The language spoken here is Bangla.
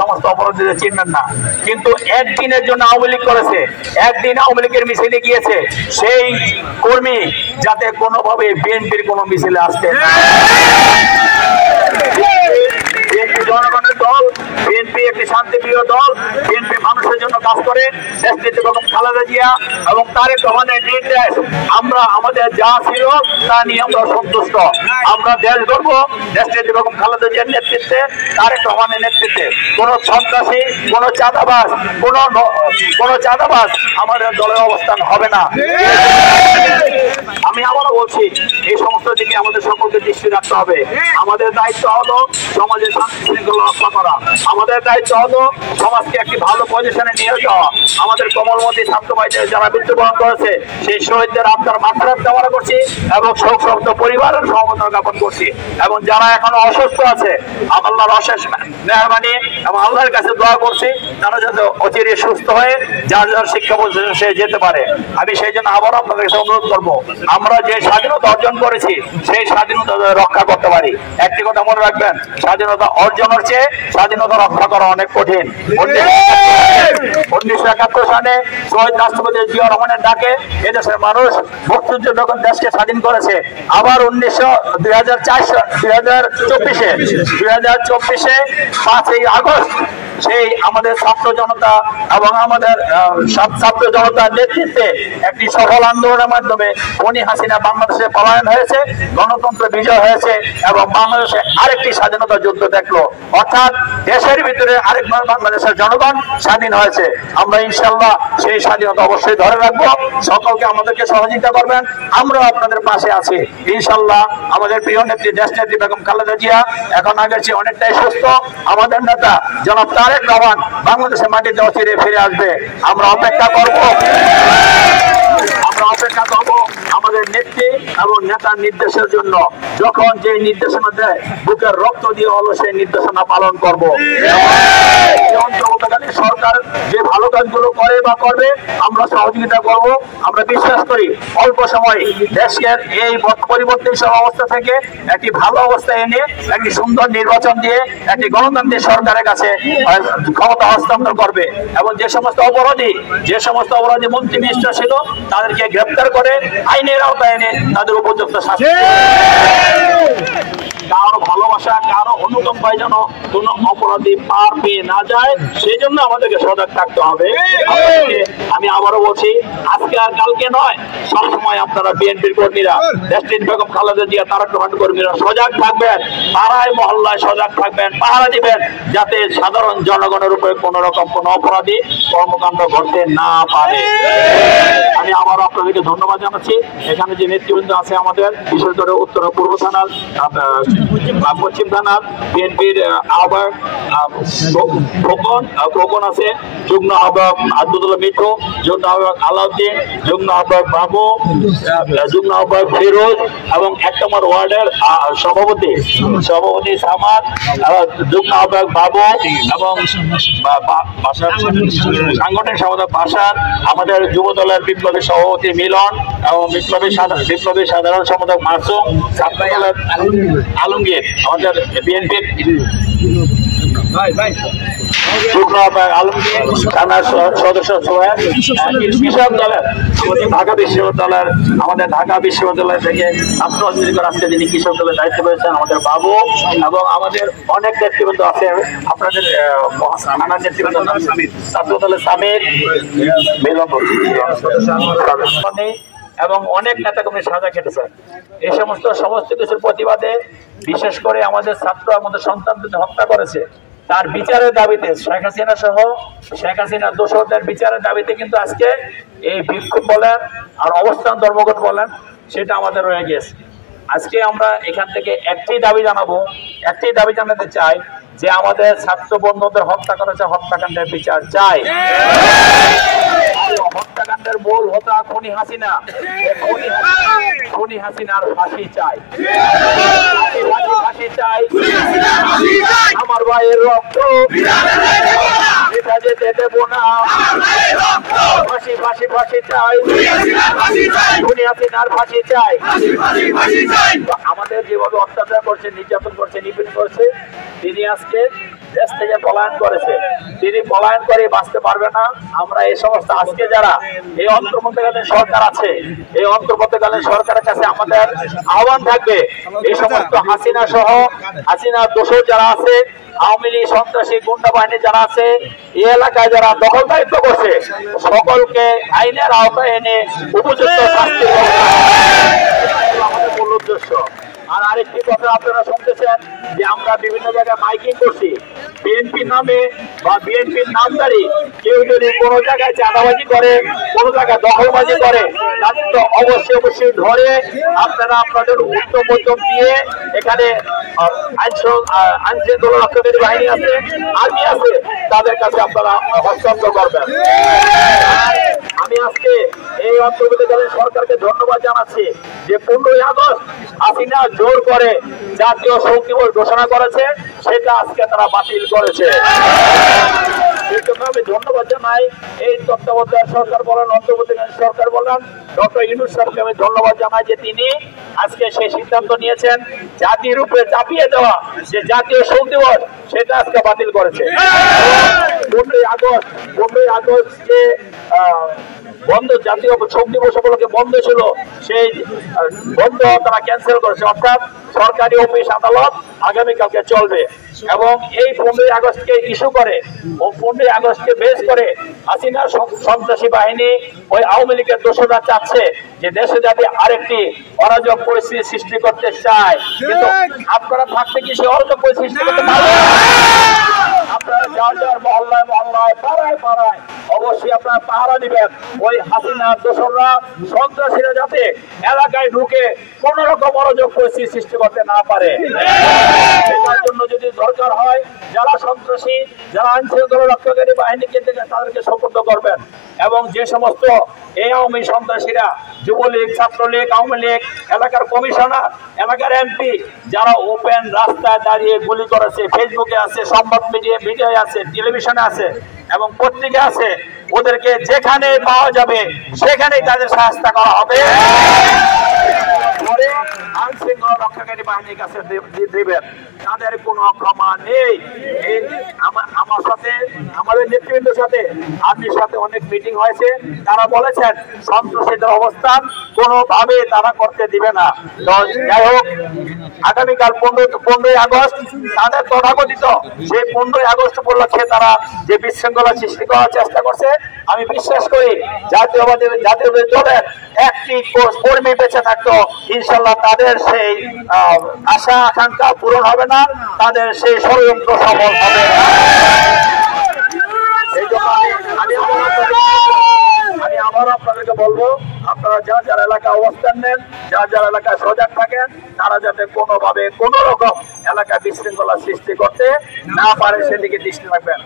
সমস্ত অপরাধীদের চিনবেন না, কিন্তু একদিনের জন্য আওয়ামী লীগ করেছে, একদিন আওয়ামী লীগের মিছিলে গিয়েছে সেই কর্মী যাতে কোনোভাবে বিএনপির কোনো মিছিলে আসতে না। বিএনপি জনগণের দল, বিএনপি একটি শান্তিপ্রিয় দল, বিএনপি মানুষের জন্য কাজ করে। দেশটিতে বেগম খালেদা জিয়া এবং তারেক রহমানের নির্দেশ আমরা আমাদের যা ছিল তা নিয়ে আমরা সন্তুষ্ট। আমরা দেশ গর্ব দেশটিতে বেগম খালেদা জিয়ার নেতৃত্বে, তারেক রহমানের নেতৃত্বে। কোন সন্ত্রাসী, কোন চাঁদাবাজ, কোন চাঁদাবাজ আমাদের দলের অবস্থান হবে না। আমি আবারও বলছি, এই সমস্ত দিকে আমাদের সকলকে দৃষ্টি রাখতে হবে। আমাদের দায়িত্ব হলো সমাজের শান্তি শৃঙ্খলা রক্ষা করা, আমাদের দায়িত্ব হলো সমাজকে একটি ভালো পজিশনে নিয়ে যাওয়া। আমাদের কোমলমতি ছাত্র ভাইদের যারা মৃত্যুবরণ করেছে সেই শহীদদের আত্মার মাগফিরাত কামনা করছি এবং শোকসন্তপ্ত পরিবারের সমবেদনা জ্ঞাপন করছি। এবং যারা এখনো অসুস্থ আছে, আল্লাহর অশেষ মেহরবানি এবং আল্লাহর কাছে দোয়া করছি তারা যাতে অচিরে সুস্থ হয়ে যার যার শিক্ষা প্রতিষ্ঠানে যেতে পারে। আমি সেই জন্য আবারও আপনাদের কাছে অনুরোধ করবো, আমরা যে স্বাধীনতা অর্জন করেছি সেই স্বাধীনতা রক্ষা করতে পারি। একটি কথা মনে রাখবেন, স্বাধীনতা অর্জনের চেয়ে স্বাধীনতা রক্ষা করা অনেক কঠিন। 1971 সালে শহীদ রাষ্ট্রপতি জিয়া রহমানের ডাকে এদেশের মানুষ মুক্তিযুদ্ধ যখন দেশকে স্বাধীন করেছে, আবার 2024 5ই আগস্ট সেই আমাদের ছাত্র জনতা এবং আমাদের ছাত্র জনতার নেতৃত্বে একটি সফল আন্দোলনের মাধ্যমে খুনি হাসিনা বাংলাদেশে পলায়ন হয়েছে, গণতন্ত্র বিজয় হয়েছে এবং বাংলাদেশে আরেকটি স্বাধীনতা যুদ্ধ দেখলো। অর্থাৎ দেশের ভিতরে আরেকবার বাংলাদেশের জনগণ স্বাধীন হয়েছে। আমরা ইনশাল্লাহ সেই স্বাধীনতা অবশ্যই ধরে রাখবো। সকলকে আমাদেরকে সহযোগিতা করবেন, আমরাও আপনাদের পাশে আছি ইনশাল্লাহ। আমাদের প্রিয় নেত্রী দেশনেত্রী বেগম খালেদা জিয়া এখন আগের চেয়ে অনেকটাই সুস্থ। আমাদের নেতা জনাব তারেক রহমান বাংলাদেশের মাটিতে অচিরে ফিরে আসবে। আমরা অপেক্ষা করব আমাদের নেত্রী এবং নেতার নির্দেশের জন্য। যখন যে নির্দেশনা দেয় বুকের রক্ত দিয়ে হলো সেই নির্দেশনা পালন করব। অন্তর্বর্তীকালীন সরকার যে ভালো কাজগুলো করে বা করবে আমরা সহযোগিতা করব। আমরা বিশ্বাস করি অল্প সময়ে দেশের এই পরিবর্তনশীল অবস্থা থেকে একটি ভালো অবস্থা এনে একটি সুন্দর নির্বাচন দিয়ে একটি গণতান্ত্রিক সরকারের কাছে ক্ষমতা হস্তান্তর করবে। এবং যে সমস্ত অপরাধী মন্ত্রী মিনিস্টার ছিল তাদেরকে গ্রেপ্তার করে আইনের আওতায় এনে তাদের উপযুক্ত শাস্তি, কারো ভালোবাসা, কারো অনুকম্পায় যেন কোন অপরাধী পার পেয়ে না যায়, সেই জন্য আমাদেরকে সজাগ থাকতে হবে। আমি আবারও বলছি, আজকে আর কালকে নয়, সবসময় আপনারা বিএনপির কর্মীরা, দেশটির বেগম খালেদা জিয়া, তারেক রহমান কর্মীরা সজাগ থাকবেন, পাড়ায় মহল্লায় সজাগ থাকবেন, পাহারা দিবেন যাতে সাধারণ জনগণের উপরে কোন রকম কোন অপরাধী কর্মকাণ্ড ঘটতে না পারে। আমি আবারও আপনাদেরকে ধন্যবাদ জানাচ্ছি। এখানে যে নেতৃবৃন্দ আছে আমাদের, বিশেষ করে উত্তর পূর্ব থানার, পশ্চিম থানার বিএনপির আহ্বায়ক খোকন আছে, যুগ্ম আহ্বায়ক আব্দুল্লাহ মিঠু, যুগ্ম আহ্বায়ক আলাউদ্দিন, যুগ্ম আহ্বায়ক বাবু, যুগ্ম আহ্বায়ক ফিরোজ এবং 1 নম্বর ওয়ার্ডের সভাপতি সামাদ, যুগ্ম আহ্বায়ক বাবু এবং সাংগঠনিক সম্পাদক বাসার, আমাদের যুব দলের বিপ্লবী সভাপতি মিলন এবং বিপ্লবী সাধারণ সম্পাদক মাসুম, ছাত্র দলের আলমগীর, আমাদের বিএনপির যুগ্ম আলমগীর, থানার সদস্য সোহেল, কৃষক দলের আমাদের ঢাকা বিশ্ববিদ্যালয় থেকে ছাত্র রাজনীতি করে আজকে যিনি কৃষক দলের দায়িত্ব পেয়েছেন আমাদের বাবু, এবং আমাদের অনেক নেতৃবৃন্দ আছে আপনাদের থানার নেতৃবৃন্দ, ছাত্র দলের সামির এবং অনেক নেতাকর্মী সাজা খেটেছেন। এই সমস্ত কিছুর প্রতিবাদে, বিশেষ করে আমাদের ছাত্র আমাদের সন্তানদের হত্যা করেছে তার বিচারের দাবিতে, শেখ হাসিনা সহ শেখ হাসিনার দোসরদের বিচারের দাবিতে কিন্তু আজকে এই বিক্ষোভ বলেন আর অবস্থান ধর্মঘট বলেন সেটা আমাদের রয়ে গেছে। আজকে আমরা এখান থেকে একটি দাবি জানাতে চাই যে আমাদের ছাত্র বন্ধুদের হত্যা করেছে, হত্যাকাণ্ডের বিচার চাই। হত্যাকাণ্ডের মূল হোতা খুনি হাসিনা, খুনি হাসিনার ফাঁসি চাই, ফাঁসি চাই। আমার ভাইয়ের রক্ত যেতে দেব না, ফাঁসি ফাঁসি ফাঁসি চাই, খুনি হাসিনার ফাঁসি চাই। আমাদের যেভাবে অত্যাচার করছে, নির্যাতন করছে, নিপীড়ন করছে, তিনি আজকে দেশ থেকে পলায়ন করেছে, তিনি পলায়ন করে বাঁচতে পারবে না। আমরা এই সমস্ত আজকে যারা এই অন্তর্বর্তীকালীন সরকার আছে, এই অন্তর্বর্তীকালীন সরকারের কাছে আমাদের আহ্বান থাকবে, এই সমস্ত হাসিনা সহ হাসিনার দোষর যারা আছে, আওয়ামী লীগ সন্ত্রাসী গুন্ডা বাহিনী যারা আছে, এই এলাকায় যারা দখলদারিত্ব করছে, সকলকে আইনের আওতায় এনে উপযুক্ত শাস্তি আমাদের মূল উদ্দেশ্য। আর আরেকটি কথা আপনারা শুনতেছেন যে আমরা বিভিন্ন জায়গায় মাইকিং করছি, বিএনপি নামে বা বিএনপির নামদারি কেউ যদি কোনো জায়গায় চাঁদাবাজি করে, কোনো জায়গায় দখলবাজি করে, তাদের তো অবশ্যই ধরে আপনারা আপনাদের উত্তম মধ্যম দিয়ে এখানে আইন শৃঙ্খলা রক্ষাকারী বাহিনী আছে, আর্মি আছে, তাদের কাছে আপনারা হস্তান্তর করবেন। আমি আজকে এই অন্তর্বর্তীকালীন সরকারকে ধন্যবাদ জানাচ্ছি যে 15ই আগস্ট হাসিনা জোর করে জাতীয় শোক দিবস ঘোষণা করেছে, সেটা আজকে তারা বাতিল করেছে। আমি ধন্যবাদ জানাই এই তত্ত্বাবধায়ক সরকার বলেন, অন্তর্বর্তীকালীন সরকার বলেন, ডক্টর ইউনূস সাহেবকে আমি ধন্যবাদ জানাই যে তিনি আজকে সেই সিদ্ধান্ত নিয়েছেন জাতির উপরে চাপিয়ে দেওয়া যে জাতীয় শোক দিবস, সেটা আজকে বাতিল করেছে। 15ই আগস্ট যে বন্ধ জাতীয় শোক দিবস উপলক্ষে বন্ধ ছিল, সেই বন্ধ তারা ক্যান্সেল করেছে, অর্থাৎ সরকারি অফিস আদালত আগামীকালকে চলবে। এবং এই 15ই আগস্টকে ইস্যু করে ও 15ই আগস্টকে বেস করে হাসিনা সন্ত্রাসী বাহিনী ওই আওয়ামী লীগের দোষরা চাচ্ছে যে দেশে যাতে আরেকটি অরাজক পরিস্থিতি সৃষ্টি করতে চায়, কিন্তু আপনারা থাকতে কি সে অরাজক পরিস্থিতি সৃষ্টি করতে পারবেন? আপনারা যার মহল্লায় মহল্লায় পাড়ায় পাড়ায় অবশ্যই আপনারা পাহারা দিবেন, ওই হাসিনার দোসররা সন্ত্রাসীরা যাতে এলাকায় ঢুকে কোন রকম অরাজক পরিস্থিতি সৃষ্টি করতে না পারে। সেটার জন্য যদি দরকার হয় যারা সন্ত্রাসী, যারা আইন শৃঙ্খলা রক্ষাকারী বাহিনীকে তাদেরকে সুপর্দ করবেন। এবং যে সমস্ত এই আওয়ামী সন্ত্রাসীরা যুবলীগ, ছাত্রলীগ, আওয়ামী লীগ, এলাকার কমিশনার, এলাকার এমপি যারা ওপেন রাস্তায় দাঁড়িয়ে গুলি করেছে, ফেসবুকে আছে, সংবাদ মিডিয়ায় আছে, টেলিভিশনে আছে এবং পত্রিকা আছে, ওদেরকে যেখানে পাওয়া যাবে সেখানেই তাদের শাস্তি করা হবে। আইন শৃঙ্খলা রক্ষাকারী বাহিনীর কাছে দেবেন, তাদের কোনো ক্ষমা নেই। আমার সাথে, আমাদের নেতৃবৃন্দের সাথে, আর্মির সাথে অনেক মিটিং হয়েছে, তারা বলেছেন সন্ত্রাসীদের অবস্থান কোনোভাবে তারা করতে দিবে না। যাই হোক, আগামীকাল 15ই আগস্ট তাদের তথাকথিত সেই 15ই আগস্ট উপলক্ষে তারা যে বিশৃঙ্খলা সৃষ্টি করার চেষ্টা করছে, আমি বিশ্বাস করি জাতীয়বাদী দলের একটি কর্মী বেঁচে থাকতো ইনশাল্লাহ তাদের সেই আশা আকাঙ্ক্ষা পূরণ হবে না, তাদের সেই ষড়যন্ত্র সফল হবে না। এই জন্য আমি আবার আপনাদেরকে বলবো, আপনারা যার যার এলাকায় অবস্থান নেন, যার যার এলাকায় সজাগ থাকেন, তারা যাতে কোনোভাবে কোনো রকম এলাকা বিশৃঙ্খলা সৃষ্টি করতে না পারে সেদিকে দৃষ্টি রাখবেন।